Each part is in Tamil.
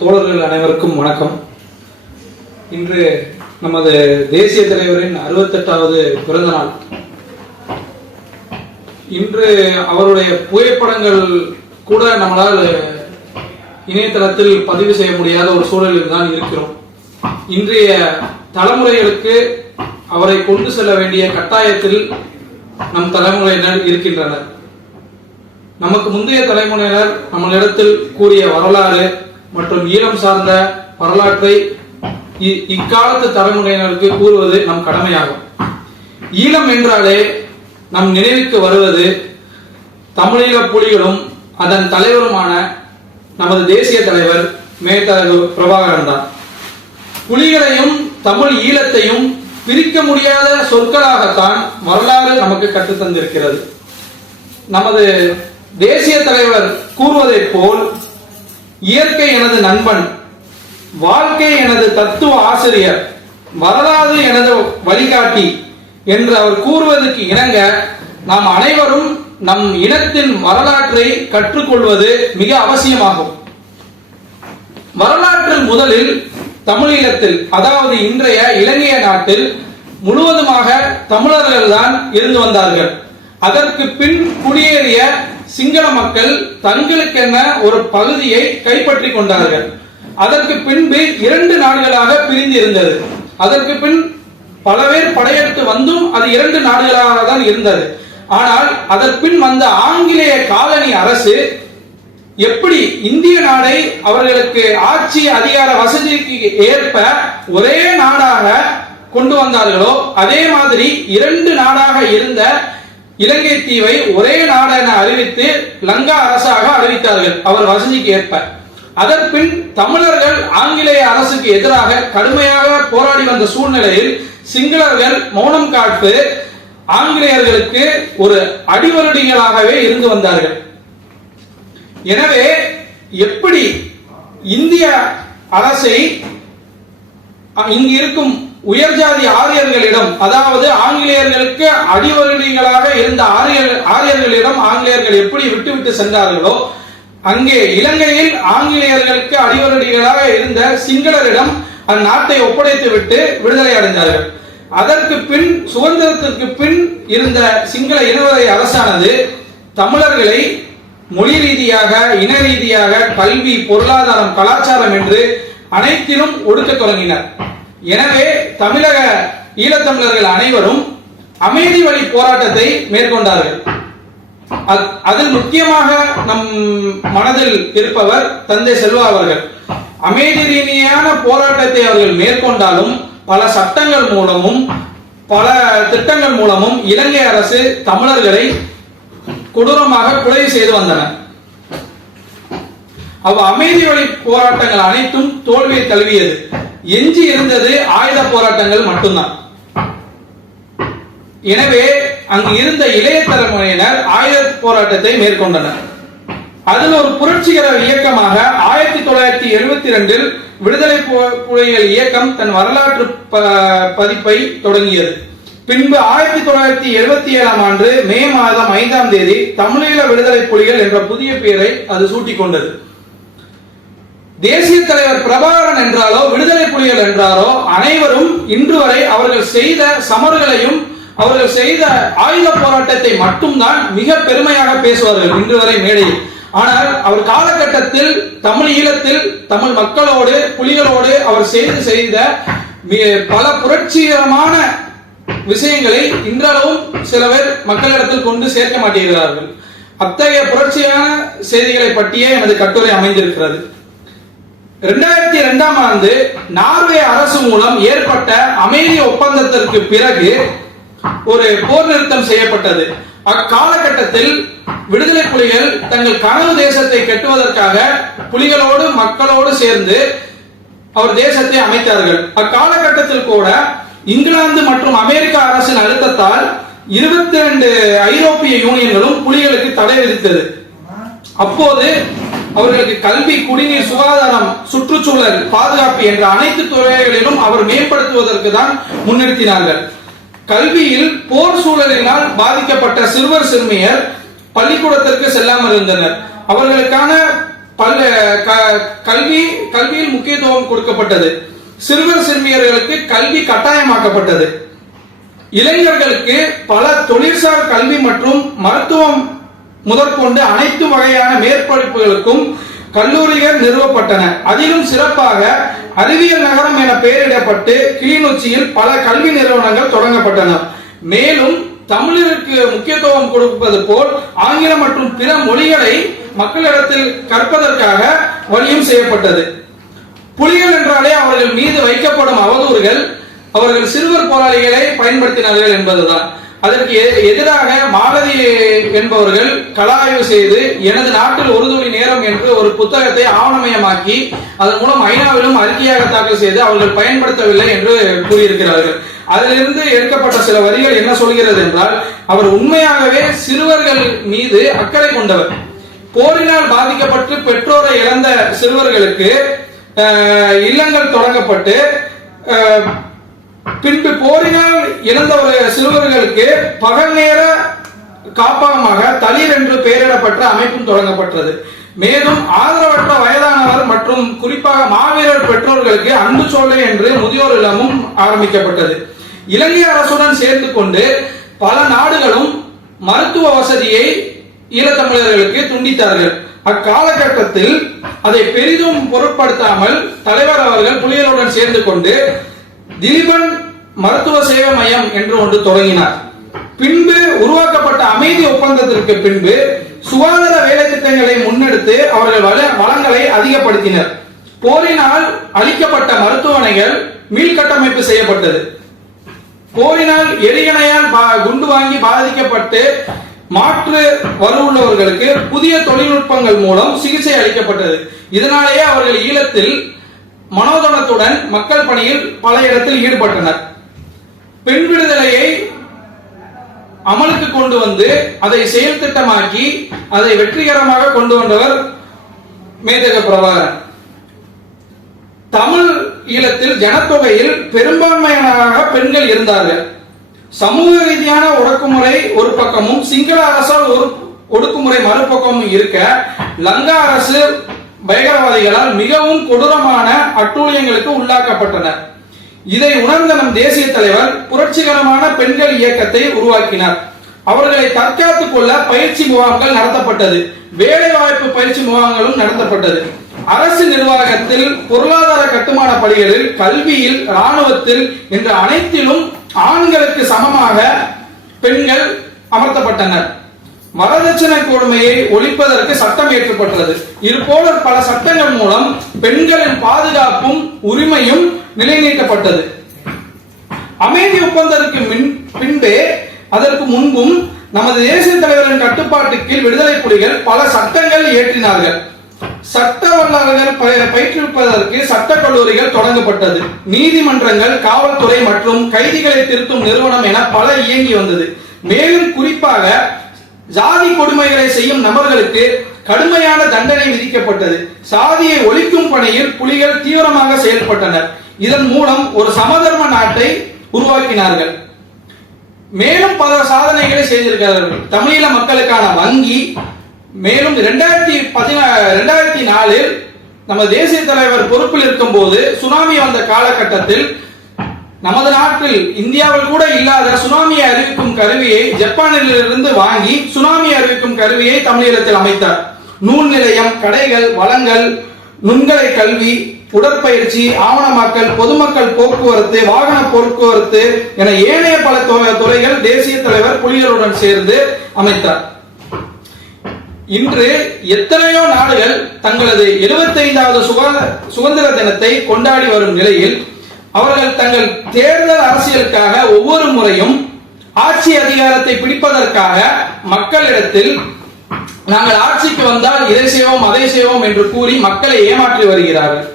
தோழர்கள் அனைவருக்கும் வணக்கம். இன்று நமது தேசிய தலைவரின் 68வது பிறந்த நாள். இன்று அவருடைய புகைப்படங்கள் கூட நம்மளால் இணையதளத்தில் பதிவு செய்ய முடியாத ஒரு சூழலில் தான் இருக்கிறோம். இன்றைய தலைமுறைகளுக்கு அவரை கொண்டு செல்ல வேண்டிய கட்டாயத்தில் நம் தலைமுறையினர் இருக்கின்றனர். நமக்கு முந்தைய தலைமுறையினர் நம்மளிடத்தில் கூறிய வரலாறு மற்றும் ஈழம் சார்ந்த வரலாற்றை இக்காலத்து தலைமுறையினருக்கு கூறுவது நம் கடமையாகும். ஈழம் என்றாலே நம் நினைவுக்கு வருவது தமிழீழ புலிகளும் அதன் தலைவருமான நமது தேசிய தலைவர் மேதகு பிரபாகரன் தான். புலிகளையும் தமிழ் ஈழத்தையும் பிரிக்க முடியாத சொற்களாகத்தான் வரலாறு நமக்கு கற்றுத்தந்திருக்கிறது. நமது தேசிய தலைவர் கூறுவதை போல் இயற்கை எனது நண்பன், வாழ்க்கை எனது தத்துவ ஆசிரியர், வரலாறு எனது வழிகாட்டி என்று அவர் கூறுவதற்கு இணங்க நாம் அனைவரும் நம் இனத்தின் வரலாற்றை கற்றுக்கொள்வது மிக அவசியமாகும். வரலாற்றில் முதலில் தமிழீழத்தில், அதாவது இன்றைய இலங்கை நாட்டில் முழுவதுமாக தமிழர்கள் தான் இருந்து வந்தார்கள். அதற்கு பின் குடியேறிய சிங்கள மக்கள் தங்களுக்கென ஒரு பகுதியை கைப்பற்றி கொண்டார்கள். அதற்கு பின்பு 2 நாடுகளாக பிரிந்து இருந்தது. அதற்கு பின் பல பேர் படையெடுத்து வந்தும் அது 2 நாடுகளாக தான் இருந்தது. ஆனால் அதற்பின் வந்த ஆங்கிலேய காலனி அரசு எப்படி இந்திய நாடை அவர்களுக்கு ஆட்சி அதிகார வசதிக்கு ஏற்ப ஒரே நாடாக கொண்டு வந்தார்களோ அதே மாதிரி 2 நாடாக இருந்த இலங்கை தீவை ஒரே நாடு என அறிவித்து லங்கா அரசாக அறிவித்தார்கள் அவர் வசதிக்கு ஏற்ப. அதற்பின் தமிழர்கள் ஆங்கிலேய அரசுக்கு எதிராக கடுமையாக போராடி வந்த சூழ்நிலையில் சிங்களர்கள் மௌனம் காத்து ஆங்கிலேயர்களுக்கு ஒரு அடிவருடிகளாகவே இருந்து வந்தார்கள். எனவே எப்படி இந்திய அரசை இங்கு இருக்கும் உயர்ஜாதி ஆரியர்களிடம், அதாவது ஆங்கிலேயர்களுக்கு அடிவருடிகளாக இருந்த ஆரியர்களிடம் ஆங்கிலேயர்கள் எப்படி விட்டுவிட்டு சென்றார்களோ அங்கே இலங்கையில் ஆங்கிலேயர்களுக்கு அடிவருடிகளாக இருந்த சிங்களரிடம் அந்நாட்டை ஒப்படைத்து விட்டு விடுதலை அடைந்தார்கள். அதற்கு பின் சுதந்திரத்திற்கு பின் இருந்த சிங்கள இனவரை அரசானது தமிழர்களை மொழி ரீதியாக, இன ரீதியாக, கல்வி, பொருளாதாரம், கலாச்சாரம் என்று அனைத்திலும் ஒடுக்க தொடங்கினர். எனவே தமிழக ஈழத்தமிழர்கள் அனைவரும் அமைதி வழி போராட்டத்தை மேற்கொண்டார்கள். அதில் முக்கியமாக நம் மனதில் இருப்பவர் தந்தை செல்வா அவர்கள். அமைதி ரீதியான போராட்டத்தை அவர்கள் மேற்கொண்டாலும் பல சட்டங்கள் மூலமும் பல திட்டங்கள் மூலமும் இலங்கை அரசு தமிழர்களை கொடூரமாக கொலை செய்து வந்தனர். அமைதி வழி போராட்டங்கள் அனைத்தும் தோல்வியை தழுவியது. எஞ்சி இருந்தது ஆயுத போராட்டங்கள் மட்டும்தான். எனவே அங்கு இருந்த இளைய தலைமுறையினர் ஆயுத போராட்டத்தை மேற்கொண்டனர். அதில் ஒரு புரட்சிகர இயக்கமாக 1972 விடுதலை புலிகள் இயக்கம் தன் வரலாற்று பதிப்பை தொடங்கியது. பின்பு 1977 ஆண்டு மே மாதம் 5ஆம் தேதி தமிழீழ விடுதலை புலிகள் என்ற புதிய பெயரை அது சூட்டிக் கொண்டது. தேசிய தலைவர் பிரபாகரன் என்றாலோ விடுதலை புலிகள் என்றாலோ அனைவரும் இன்று வரை அவர்கள் செய்த சமர்களையும் அவர்கள் செய்த ஆயுத போராட்டத்தை மட்டும்தான் மிக பெருமையாக பேசுவார்கள் இன்று வரை மேடையில். ஆனால் அவர் காலகட்டத்தில் தமிழ் ஈழத்தில் தமிழ் மக்களோடு புலிகளோடு அவர் செய்த பல புரட்சிகரமான விஷயங்களை இன்றளவும் சில பேர் மக்களிடத்தில் கொண்டு சேர்க்க மாட்டேங்கிறார்கள். அத்தகைய புரட்சியான செய்திகளை பற்றியே எனது கட்டுரை அமைந்திருக்கிறது. 2002ஆம் ஆண்டு நார்வே அரசு மூலம் ஏற்பட்ட அமைதி ஒப்பந்தத்திற்கு பிறகு ஒரு போர் நிறுத்தம் செய்யப்பட்டது. அக்காலகட்டத்தில் விடுதலை புலிகள் தங்கள் கனவு தேசத்தை கட்டுவதற்காக புலிகளோடு மக்களோடு சேர்ந்து அவர் தேசத்தை அமைத்தார்கள். அக்காலகட்டத்தில் கூட இங்கிலாந்து மற்றும் அமெரிக்க அரசின் அழுத்தத்தால் 22 ஐரோப்பிய யூனியன்களும் புலிகளுக்கு தடை விதித்தது. அப்போது அவர்களுக்கு கல்வி, குடிநீர், சுகாதாரம், சுற்றுச்சூழல் பாதுகாப்பு என்ற அனைத்து துறைகளிலும் அவர் மேம்படுத்துவதற்கு தான் முன்னிறுத்தினார்கள். கல்வியில் போர் சூழலினால் பாதிக்கப்பட்ட சிறுவர் சிறுமியர் பள்ளிக்கூடத்திற்கு செல்லாமல் இருந்தனர். அவர்களுக்கான கல்வியில் முக்கியத்துவம் கொடுக்கப்பட்டது. சிறுவர் சிறுமியர்களுக்கு கல்வி கட்டாயமாக்கப்பட்டது. இளைஞர்களுக்கு பல தொழிற்சார் கல்வி மற்றும் மருத்துவம் முதற்கொண்டு அனைத்து வகையான மேற்படிப்புகளுக்கும் கல்லூரிகள் நிறுவப்பட்டன. அதிலும் சிறப்பாக அறிவியல் நகரம் என பெயரிடப்பட்டு கிளிநொச்சியில் பல கல்வி நிறுவனங்கள் தொடங்கப்பட்டன. மேலும் தமிழிற்கு முக்கியத்துவம் கொடுப்பது போல் ஆங்கிலம் மற்றும் பிற மொழிகளை மக்களிடத்தில் கற்பதற்காக வழியும் செய்யப்பட்டது. புலிகள் என்றாலே அவர்கள் மீது வைக்கப்படும் அவதூறுகள் அவர்கள் சிறுவர் போராளிகளை பயன்படுத்தினார்கள் என்பதுதான். அதற்கு எதிராக மாலதி என்பவர்கள் கலாய்வு செய்து எனது நாட்டில் ஒரு துளி நேரம் என்று ஒரு புத்தகத்தை ஆவணமயமாக்கி அதன் மூலம் ஐநாவிலும் அறிக்கையாக தாக்கல் செய்து அவர்கள் பயன்படுத்தவில்லை என்று கூறியிருக்கிறார்கள். அதிலிருந்து எடுக்கப்பட்ட சில வரிகள் என்ன சொல்கிறது என்றால், அவர் உண்மையாகவே சிறுவர்கள் மீது அக்கறை கொண்டவர். போரினால் பாதிக்கப்பட்டு பெற்றோரை இழந்த சிறுவர்களுக்கு இல்லங்கள் தொடங்கப்பட்டு பின்பு போரினால் இழந்த ஒரு சிறுவர்களுக்கு பகல் நேர காப்பகமாக தளிர் என்று பெயரிடப்பட்ட அமைப்பும் தொடங்கப்பட்டது. மேலும் ஆதரவற்ற வயதானவர் மற்றும் குறிப்பாக மாவீரர் பெற்றோர்களுக்கு அன்பு சோலை என்று முதியோர் இல்லமும் ஆரம்பிக்கப்பட்டது. இலங்கை அரசுடன் சேர்ந்து கொண்டு பல நாடுகளும் மருத்துவ வசதியை ஈழத்தமிழர்களுக்கு துண்டித்தார்கள். அக்காலகட்டத்தில் அதை பெரிதும் பொருட்படுத்தாமல் தலைவர் அவர்கள் புலிகளுடன் சேர்ந்து கொண்டு திலீபன் மருத்துவ சேவை மையம் என்று ஒன்று தொடங்கினார். பின்பு உருவாக்கப்பட்ட அமைதி ஒப்பந்தத்திற்கு பின்பு சுகாதார வேலை திட்டங்களை முன்னெடுத்து அவர்கள் வளங்களை அதிகப்படுத்தினர். போரினால் அளிக்கப்பட்ட மருத்துவமனைகள் மீள்கட்டமைப்பு செய்யப்பட்டது. போரினால் எரிகணையால் குண்டு வாங்கி பாதிக்கப்பட்டு மாற்று வலுவுள்ளவர்களுக்கு புதிய தொழில்நுட்பங்கள் மூலம் சிகிச்சை அளிக்கப்பட்டது. இதனாலேயே அவர்கள் ஈழத்தில் மனோதனத்துடன் மக்கள் பணியில் பல இடத்தில் ஈடுபட்டனர். பெண் விடுதலையை அமலுக்கு கொண்டு வந்து அதை செயல் திட்டமாக்கி அதை வெற்றிகரமாக கொண்டு வந்தவர் மேதக பிரபாகரன். தமிழ் ஈழத்தில் ஜனத்தொகையில் பெரும்பான்மையான பெண்கள் இருந்தார்கள். சமூக ரீதியான ஒடுக்குமுறை ஒரு பக்கமும் சிங்கள அரசால் ஒடுக்குமுறை மறுபக்கமும் இருக்க லங்கா அரசு பயங்கரவாதிகளால் மிகவும் கொடூரமான அட்டூழியங்களுக்கு உள்ளாக்கப்பட்டனர். இதை உணர்ந்த நம் தேசிய தலைவர் புரட்சிகரமான பெண்கள் இயக்கத்தை உருவாக்கினார். அவர்களை தற்காத்துக் கொள்ள பயிற்சி முகாம்கள் நடத்தப்பட்டது. வேலை வாய்ப்பு பயிற்சி முகாம்களும் நடத்தப்பட்டது. அரசு நிர்வாகத்தில், பொருளாதார கட்டுமான பணிகளில், கல்வியில், இராணுவத்தில் என்ற அனைத்திலும் ஆண்களுக்கு சமமாக பெண்கள் அமர்த்தப்பட்டனர். வரதட்சணை கொடுமையை ஒழிப்பதற்கு சட்டம் இயற்றப்பட்டது. இது போல பல சட்டங்கள் மூலம் பெண்களின் பாதுகாப்பும் உரிமையும் நிலைநிறுத்தப்பட்டது. அமைதி ஒப்பந்தத்திற்கு பின்பே அதற்கு முன்பும் நமது தேசிய தலைவரின் கட்டுப்பாட்டு கீழ் விடுதலை புலிகள் பல சட்டங்கள் இயற்றினார்கள். சட்ட வல்லுநர்கள் பயிற்றுவிப்பதற்கு சட்ட கல்லூரிகள் தொடங்கப்பட்டது. நீதிமன்றங்கள், காவல்துறை மற்றும் கைதிகளை திருத்தும் நிறுவனம் என பல இயங்கி வந்தது. மேலும் குறிப்பாக ஜாதி கொடுமைகளை செய்யும் நபர்களுக்கு கடுமையான தண்டனை விதிக்கப்பட்டது. சாதியை ஒழிக்கும் பணியில் புலிகள் தீவிரமாக செயல்பட்டனர். இதன் மூலம் ஒரு சமதர்ம நாட்டை உருவாக்கினார்கள். மேலும் பல சாதனைகளை செய்திருக்கிறார்கள். தமிழீழ மக்களுக்கான வங்கி, மேலும் 2004 நம்ம தேசிய தலைவர் பொறுப்பில் இருக்கும் போது சுனாமி வந்த காலகட்டத்தில் நமது நாட்டில் இந்தியாவில் கூட இல்லாத சுனாமியை அறிவிக்கும் கருவியை ஜப்பானில் இருந்து வாங்கி சுனாமி அறிவிக்கும் கருவியை தமிழகத்தில் அமைத்தார். நூல் நிலையம், கடைகள், வளங்கள், நுண்கலை கல்வி, உடற்பயிற்சி, ஆவணமாக்கல், பொதுமக்கள் போக்குவரத்து, வாகன போக்குவரத்து என ஏனைய பல துறைகள் தேசிய தலைவர் புலிகளுடன் சேர்ந்து அமைத்தார். இன்று எத்தனையோ நாடுகள் தங்களது 75வது சுதந்திர தினத்தை கொண்டாடி வரும் நிலையில் அவர்கள் தங்கள் தேர்தல் அரசியலுக்காக ஒவ்வொரு முறையும் ஆட்சி அதிகாரத்தை பிடிப்பதற்காக மக்களிடத்தில் நாங்கள் ஆட்சிக்கு வந்தால் இதை செய்வோம் அதை செய்வோம் என்று கூறி மக்களை ஏமாற்றி வருகிறார்கள்.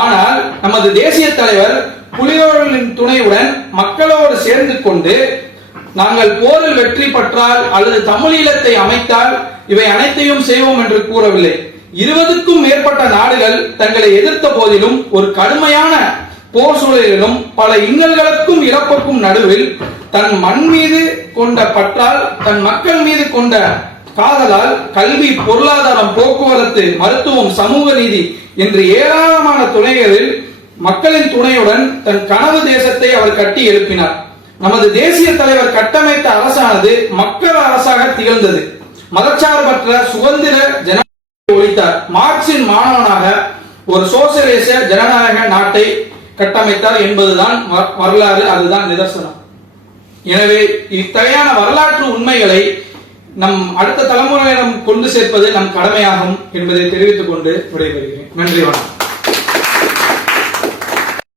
ஆனால் நமது தேசிய தலைவர் புலிகளின் துணையுடன் மக்களோடு சேர்ந்து கொண்டு நாங்கள் போரில் வெற்றி பெற்றால் அல்லது தமிழீழத்தை அமைத்தால் இவை அனைத்தையும் செய்வோம் என்று கூறவில்லை. 20க்கும் மேற்பட்ட நாடுகள் தங்களை எதிர்த்த போதிலும் ஒரு கடுமையான போர் சூழலிலும் பல இன்னல்களுக்கும் இழப்புக்கும் நடுவில் தன் மண் மீது கொண்ட பற்றால், தன் மக்கள் மீது கொண்ட காதலால் கல்வி, பொருளாதாரம், போக்குவரத்து, மருத்துவம், சமூக நீதி என்று ஏராளமான துணைகளில் மக்களின் துணையுடன் தன் கனவு தேசத்தை அவர் கட்டி எழுப்பினார். நமது தேசிய தலைவர் கட்டமைத்த அரசானது மக்கள் அரசாக திகழ்ந்தது. மதச்சார்பற்ற சுதந்திர ஜனநாயகத்தை ஒழித்தார். மார்க்சின் மாணவனாக ஒரு சோசியலிச ஜனநாயக நாட்டை கட்டமைத்தார் என்பதுதான் வரலாறு, அதுதான் நிதர்சனம். எனவே இத்தகையான வரலாற்று உண்மைகளை நம் அடுத்த தலைமுறையிடம் கொண்டு சேர்ப்பது நம் கடமையாகும் என்பதை தெரிவித்துக் கொண்டு விடைபெறுகிறேன். நன்றி, வணக்கம்.